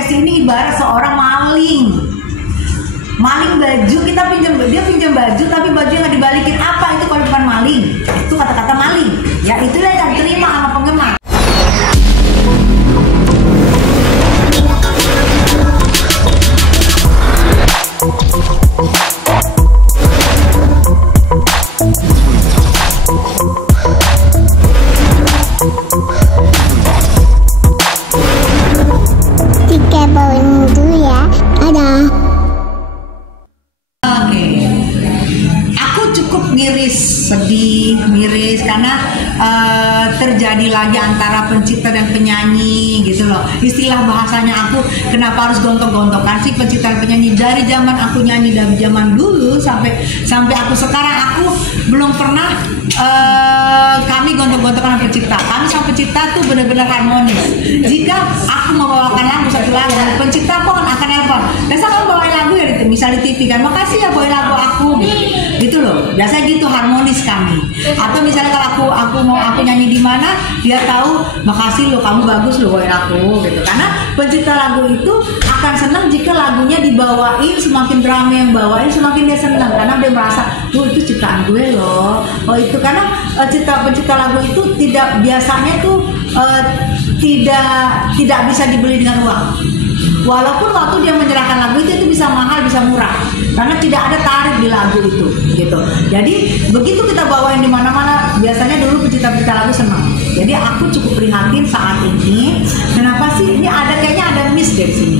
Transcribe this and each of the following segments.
Lesti ini ibarat seorang maling baju. Dia pinjam baju tapi bajunya nggak dibalikin. Apa itu kalau bukan maling? Itu kata-kata maling. Ya itulah yang diterima sama penggemar. Miris karena terjadi lagi antara pencipta dan penyanyi gitu loh. Istilah bahasanya aku kenapa harus gontok-gontokan sih pencipta dan penyanyi. Dari zaman aku nyanyi dari zaman dulu sampai aku sekarang, aku belum pernah kami gontok-gontokan sama pencipta. Kami sama pencipta tuh benar-benar harmonis. Jika aku membawakan lagu satu lagu, pencipta pun akan nelpon, "Desa kamu bawain lagu ya," misal di TV kan, "Makasih ya bawain lagu aku," gitu loh. Biasanya gitu harmonis kami. Atau misalnya kalau aku nyanyi di mana, dia tahu, "Makasih lo, kamu bagus lo bawain aku," gitu. Karena pencipta lagu itu akan senang jika lagunya dibawain, semakin drama yang bawain semakin dia senang karena dia merasa, "Oh itu ciptaan gue loh." Oh itu karena pencipta lagu itu tidak biasanya tuh tidak bisa dibeli dengan uang. Walaupun waktu dia menyerahkan lagu itu bisa mahal bisa murah karena tidak ada tarif di lagu itu gitu. Jadi begitu kita bawain di mana-mana, biasanya dulu pencipta lagu senang. Jadi aku cukup prihatin saat ini. Kenapa sih ini kayaknya ada miss dari sini.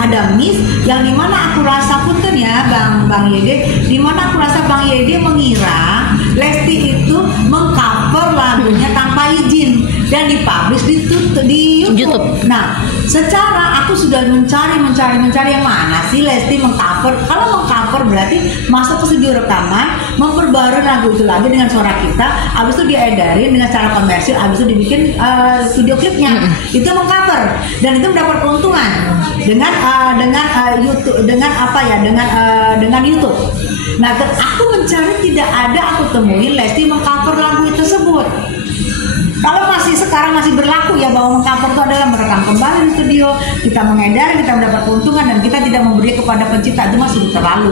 Ada miss yang dimana aku rasa punten ya Bang Yede, dimana aku rasa Bang Yede mengira Lesti itu mengcover lagunya tanpa izin dan dipublish di YouTube. Nah, secara aku sudah mencari yang mana sih Lesti mengcover. Kalau mengcover berarti masuk ke studio rekaman, memperbarui lagu itu lagi dengan suara kita, habis itu diedarin dengan cara komersil, habis itu dibikin studio klipnya. Itu mengcover dan itu mendapat keuntungan dengan YouTube, dengan YouTube. Nah, aku mencari tidak ada aku temuin Lesti mengcover lagu tersebut. Kalau sekarang masih berlaku ya bahwa mengcover itu adalah merekam kembali di studio, kita mengedar, kita mendapat keuntungan dan kita tidak memberi kepada pencipta, itu masih terlalu.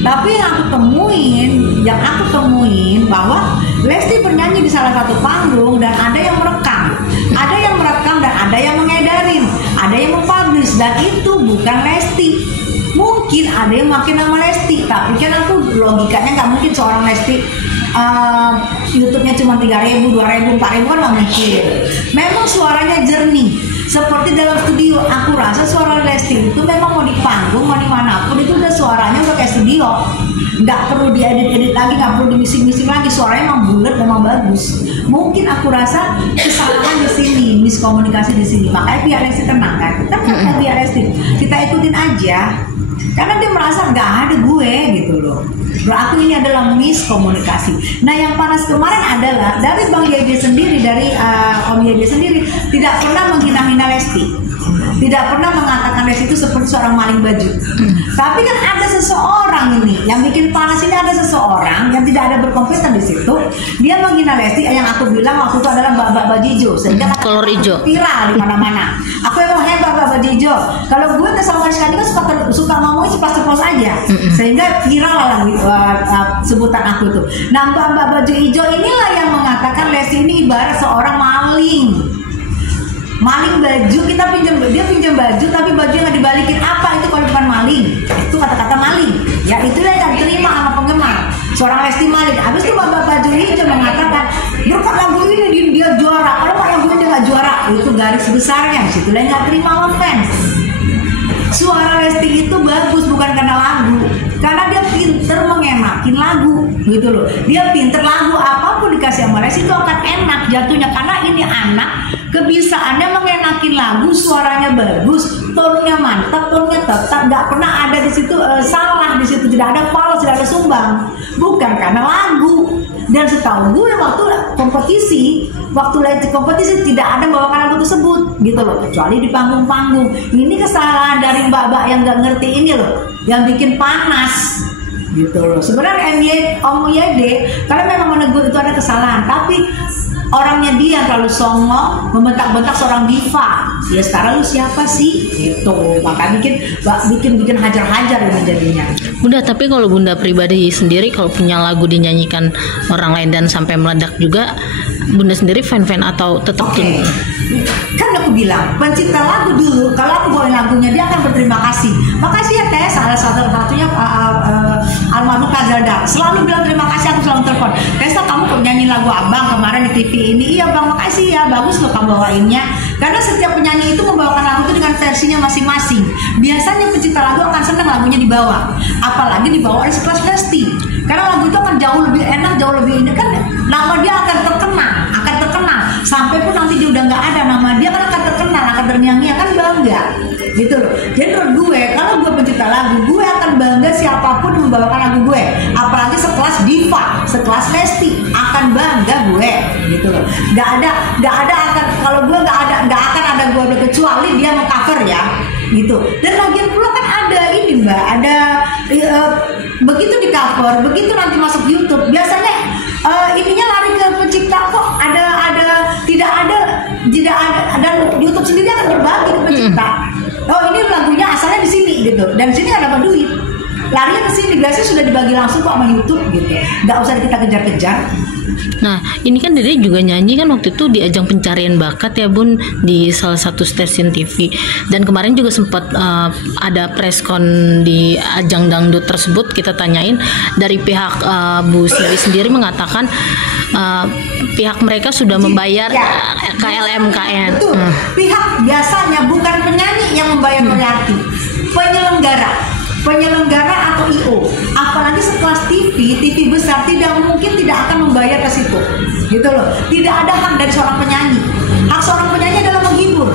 Tapi yang aku temuin bahwa Lesti bernyanyi di salah satu panggung dan ada yang merekam dan ada yang mengedarin, ada yang mempublish dan itu bukan Lesti. Mungkin ada yang makin nama Lesti, tapi kan aku logikanya nggak mungkin seorang Lesti YouTube-nya cuma 3.000, 2.000, 4.000 kan nggak mungkin. Memang suaranya jernih, seperti dalam studio. Aku rasa suara Lesti itu memang mau di panggung, mau dimanapun itu udah suaranya udah kayak studio. Nggak perlu diedit lagi, nggak perlu dimising-mising lagi. Suaranya memang bulat, memang bagus. Mungkin aku rasa kesalahan di sini, miskomunikasi di sini. Makanya pihak Lesti tenang kan? Kita pihak Lesti, kita ikutin aja. Karena dia merasa nggak ada gue gitu loh. Berarti ini adalah miskomunikasi. Nah yang panas kemarin adalah dari Bang Yede sendiri, dari Om Yede sendiri tidak pernah menghina-hina Lesti, tidak pernah mengatakan Lesti itu seperti seorang maling baju. Tapi kan ada seseorang ini yang bikin panas ini, ada seseorang yang tidak ada berkompeten di situ. Dia menghina Lesti, yang aku bilang waktu itu adalah Mbak baju hijau, sehingga kolor hijau viral di mana-mana. Aku emang hebat Mbak baju hijau. Kalau gue sama sekali kan suka ngomongnya ceplos-ceplos aja, sehingga viral lah sebutan aku itu. Nah Mbak baju hijau inilah yang mengatakan Lesti ini ibarat seorang maling baju. Dia pinjam baju tapi bajunya nggak dibalikin. Apa itu kalau bukan maling? Itu kata-kata maling. Ya itulah yang diterima sama penggemar. Seorang Lesti maling. Habis itu Mbak baju hijau mengatakan berkat lagu ini dia juara. Kalau lagu ini dia nggak juara, itu garis besarnya. Situlah yang nggak terima sama fans. Suara Lesti itu bagus bukan karena lagu, karena dia pinter mengenakin lagu gitu loh. Dia pinter lagu apapun dikasih sama Lesti itu akan enak jatuhnya, karena ini anak kebiasaannya mengenakin lagu, suaranya bagus, tonnya mantap, tonnya tetap, nggak pernah ada di situ salah, di situ tidak ada fals, tidak ada sumbang, bukan karena lagu. Dan setahu gue waktu kompetisi tidak ada membawakan lagu tersebut gitu loh, kecuali di panggung-panggung. Ini kesalahan dari mbak-mbak yang nggak ngerti ini loh, yang bikin panas gitu loh. Sebenarnya Om Yede karena memang menegur itu ada kesalahan, tapi orangnya dia yang terlalu songong, membentak-bentak seorang diva. Ya sekarang lu siapa sih? Gitu. Maka bikin hajar-hajar ini jadinya. Bunda, tapi kalau Bunda pribadi sendiri kalau punya lagu dinyanyikan orang lain dan sampai meledak juga, Bunda sendiri fan-fan atau tetap tunduk? Kan aku bilang pencipta lagu dulu kalau aku bawain lagunya dia akan berterima kasih. Makasih ya Teh, salah satunya almarhum Kak Zelda selalu bilang terima kasih, aku selalu telepon, Tessa kamu nyanyi lagu abang kemarin di TV ini. Iya bang, makasih ya, bagus loh kamu bawainnya. Karena setiap penyanyi itu membawakan lagu itu dengan versinya masing-masing. Biasanya pencipta lagu akan senang lagunya dibawa, apalagi dibawa oleh sekelas Lesti. Karena lagu itu akan jauh lebih enak, jauh lebih ini kan, nama dia akan terkenal sampai pun nanti dia udah nggak ada, nama dia kan akan terkenal, akan terngiang-ngiang, kan bangga gitu loh. Jadi menurut gue kalau gue pencipta lagu, gue akan bangga siapapun yang membawakan lagu gue, apalagi sekelas diva, sekelas Lesti, akan bangga gue gitu loh. Nggak ada akan, kalau gue nggak akan ada gue kecuali dia mau cover ya gitu. Dan lagian pula kan ada ini Mbak, ada begitu di cover, begitu nanti masuk YouTube biasanya ininya lari ke pencipta kok, tidak ada dan YouTube sendiri akan berbagi ke pencipta. Oh ini lagunya asalnya di sini gitu, dan di sini nggak dapat duit, larinya ke sini, biasanya sudah dibagi langsung kok sama YouTube gitu, nggak usah kita kejar-kejar. Nah, ini kan Dede juga nyanyi kan waktu itu di ajang pencarian bakat ya Bun, di salah satu stasiun TV. Dan kemarin juga sempat ada preskon di ajang dangdut tersebut, kita tanyain dari pihak Bu Siwi sendiri mengatakan pihak mereka sudah membayar KLMKN. Betul. Pihak biasanya bukan penyanyi yang membayar royalti, penyelenggara atau IO, apalagi sekelas TV besar tidak akan membayar ke situ, gitu loh. Tidak ada hak dari seorang penyanyi. Hak seorang penyanyi adalah menghibur.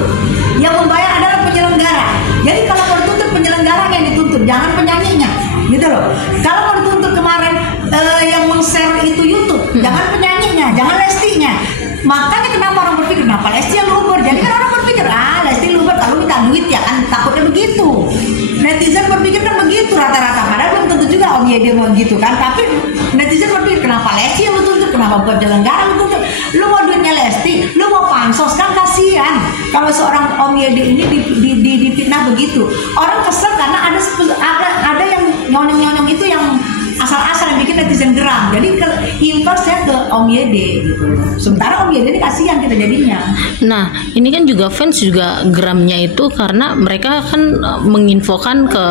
Yang membayar adalah penyelenggara. Jadi kalau mau dituntut penyelenggara yang dituntut, jangan penyanyinya, gitu loh. Kalau mau dituntut kemarin yang men-share itu YouTube, jangan penyanyinya, jangan Lestinya. Makanya kenapa orang berpikir kenapa Lesti yang luber? Jadi kan orang berpikir Lesti luber kalau minta duit ya kan, takutnya begitu. Netizen berpikir kan begitu rata-rata, padahal belum tentu juga Om Yedi mau gitu kan. Tapi netizen berpikir kenapa Lesti yang lu tuntut, kenapa buat penyelenggara lu tuntut? Lu mau duitnya Lesti, lu mau pansos kan, kasihan kalau seorang Om Yedi ini difitnah begitu. Orang kesel karena ada yang nyonyong-nyonyong itu yang asal-asal yang bikin netizen geram. Jadi impulsnya ke Om Yedi gitu. Sementara Om Yedi ini kasihan kita jadinya. Nah, ini kan juga fans juga geramnya itu karena mereka kan menginfokan ke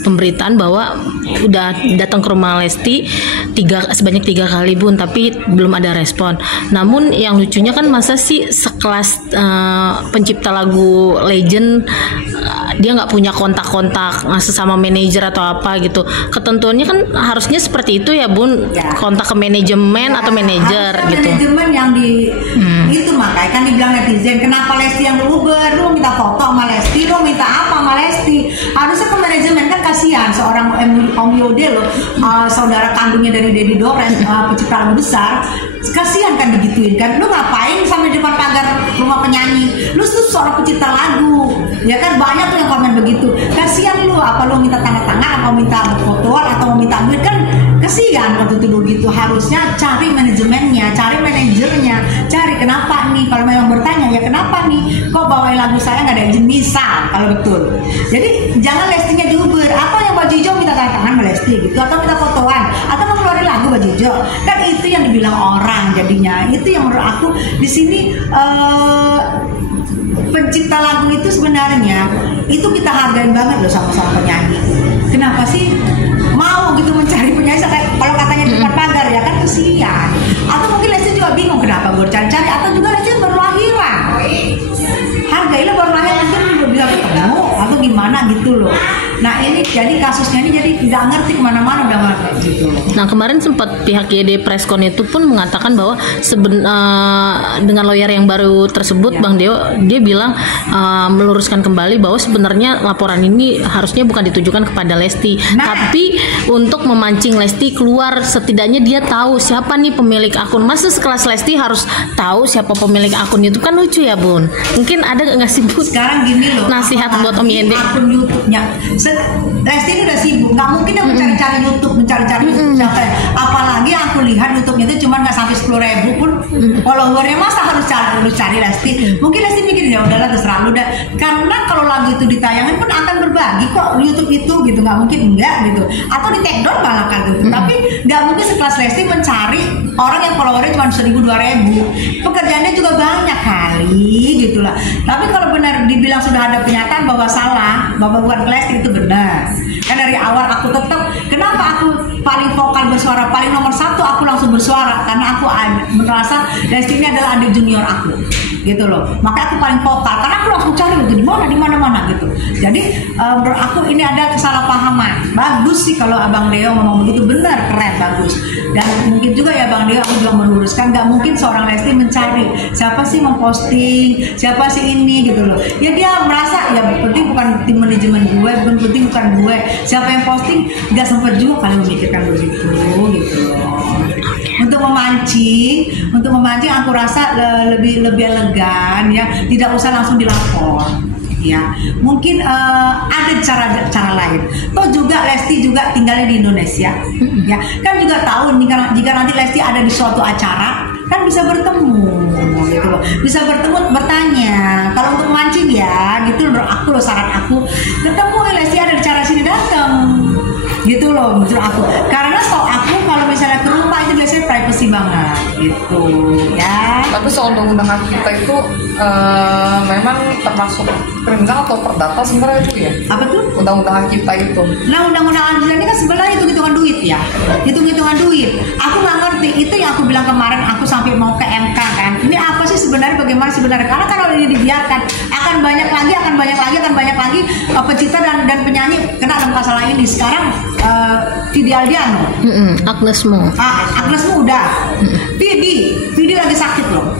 pemberitaan bahwa udah datang ke rumah Lesti sebanyak 3 kali Bun, tapi belum ada respon. Namun yang lucunya kan masa sih sekelas pencipta lagu legend dia nggak punya kontak-kontak sesama manajer atau apa gitu. Ketentuannya kan harusnya seperti itu ya Bun, kontak ke manajemen atau manajer gitu. Manajemen yang itu makanya kan dibilang netizen, kenapa Lesti yang luber, lu minta foto sama Lesti, lu minta apa sama Lesti? Harusnya ke manajemen, kan kasihan seorang Om Yode loh, saudara kandungnya dari Dedi Dores, pencipta lagu besar, kasihan kan digituin kan. Lu ngapain sampai depan pagar rumah penyanyi? Lu tuh seorang pencipta lagu, ya kan, banyak tuh yang komen begitu. Kasihan lu, apa lu minta tanda tangan, atau minta fotoan, atau mau minta duit, kan kasihan waktu itu begitu. Harusnya cari manajemennya, cari manajernya, cari kenapa nih. Kalau memang bertanya ya kenapa nih kok bawain lagu saya nggak ada izin, misal kalau betul. Jadi jangan Lestinya diuber, apa yang baju hijau minta tanda tangan sama Lesti gitu, atau minta fotoan, atau mau keluarin lagu baju hijau, kan itu yang dibilang orang jadinya. Itu yang menurut aku di sini pencipta lagu itu sebenarnya itu kita hargain banget loh sama-sama penyanyi. Kenapa sih mau gitu mencari penyanyi kalau katanya di depan pagar, ya kan kesian. Atau mungkin Lesti juga bingung kenapa gue cari-cari, atau juga Lesti baru lahiran, hargailah baru lahiran, mungkin belum bisa ketemu atau gimana gitu loh. Nah ini jadi kasusnya ini jadi tidak ngerti kemana-mana udah gitu. Nah kemarin sempat pihak YD Preskon itu pun mengatakan bahwa dengan lawyer yang baru tersebut Bang Deo, dia bilang meluruskan kembali bahwa sebenarnya laporan ini harusnya bukan ditujukan kepada Lesti, tapi untuk memancing Lesti keluar, setidaknya dia tahu siapa nih pemilik akun. Masa sekelas Lesti harus tahu siapa pemilik akun, itu kan lucu ya Bun. Mungkin ada nggak sih Bun sekarang gini loh, nasihat buat Om YD? Akun YouTube-nya Lesti ini udah sibuk, nggak mungkin dia mencari-cari YouTube, mencari-cari siapa. Apalagi aku lihat YouTube-nya itu cuma nggak sampai 10.000 pun followernya, masa harus cari Lesti. Mungkin Lesti mikir ya udahlah terserah lu dah. Karena kalau lagu itu ditayangin pun akan berbagi kok YouTube itu gitu, nggak mungkin enggak gitu. Atau di take down malah kan gitu. Tapi nggak mungkin sekelas Lesti mencari orang yang followernya cuma 1.000-2.000. Pekerjaannya juga banyak kali gitulah. Tapi kalau benar dibilang sudah ada pernyataan bahwa salah, bahwa bukan Lesti, itu benar. Kan dari awal aku tetap, kenapa aku paling vokal bersuara, paling nomor satu aku langsung bersuara, karena aku merasa Lesti ini adalah adik junior aku gitu loh. Makanya aku paling vokal karena aku langsung cari gitu di mana gitu. Jadi menurut aku ini ada kesalahpahaman. Bagus sih kalau Abang Deo ngomong begitu, benar, keren, bagus. Dan mungkin juga ya Bang Deo, aku juga meluruskan, nggak mungkin seorang Lesti mencari siapa sih memposting, siapa sih ini gitu loh. Ya dia merasa ya penting bukan tim manajemen gue, penting bukan gue, siapa yang posting, nggak sempat juga kalian memikirkan begitu gitu loh. Untuk memancing aku rasa lebih elegan ya, tidak usah langsung dilapor ya. Mungkin ada cara lain. Toh juga Lesti juga tinggalnya di Indonesia ya. Kan juga tahu nih, jika nanti Lesti ada di suatu acara kan bisa bertemu gitu loh. Bisa bertemu, bertanya. Kalau untuk memancing ya gitu loh, aku loh, saran aku ketemu Lesti ada di acara sini, datang gitu loh menurut aku. Karena aku kalau misalnya ke rumah itu biasanya privacy banget gitu ya. Tapi soal undang-undang kita itu memang termasuk kriminal atau perdata sebenarnya itu ya? Apa tuh? Undang-undang kita itu. Nah, undang-undang kita ini kan sebenarnya hitung-hitungan duit ya. Hitung-hitungan duit. Aku nggak ngerti, itu yang aku bilang kemarin, aku sampai mau ke MK kan. Ini apa sih sebenarnya, bagaimana sebenarnya? Karena kalau ini dibiarkan akan banyak lagi pencipta dan penyanyi kena dalam masalah ini. Sekarang Vidi Aldiano, Agnes Mo udah, Vidi lagi sakit loh.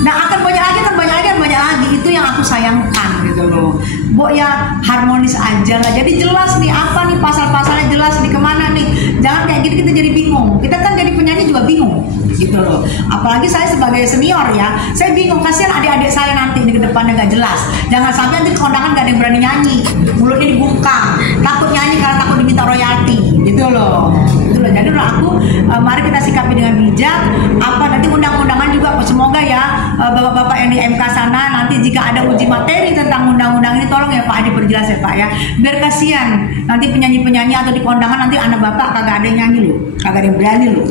Nah akan banyak lagi, itu yang aku sayangkan gitu loh. Ya harmonis aja lah. Jadi jelas nih apa nih pasal-pasalnya, jelas nih kemana nih. Jangan kayak gitu kita jadi bingung. Kita kan jadi penyanyi juga bingung gitu loh. Apalagi saya sebagai senior ya, saya bingung, kasihan adik-adik saya nanti di kedepannya nggak jelas. Jangan sampai nanti kondangan nggak ada yang berani nyanyi, mulutnya dibungkam, takut nyanyi karena takut diminta royalti gitu loh. Jadi aku mari kita sikapi dengan bijak. Apa nanti undang-undangan juga semoga ya bapak-bapak yang di MK sana nanti jika ada uji materi tentang undang-undang ini tolong ya Pak Adi perjelas ya Pak ya, biar kasihan nanti penyanyi-penyanyi atau di kondangan nanti anak bapak kagak ada yang nyanyi loh, kagak ada yang berani loh.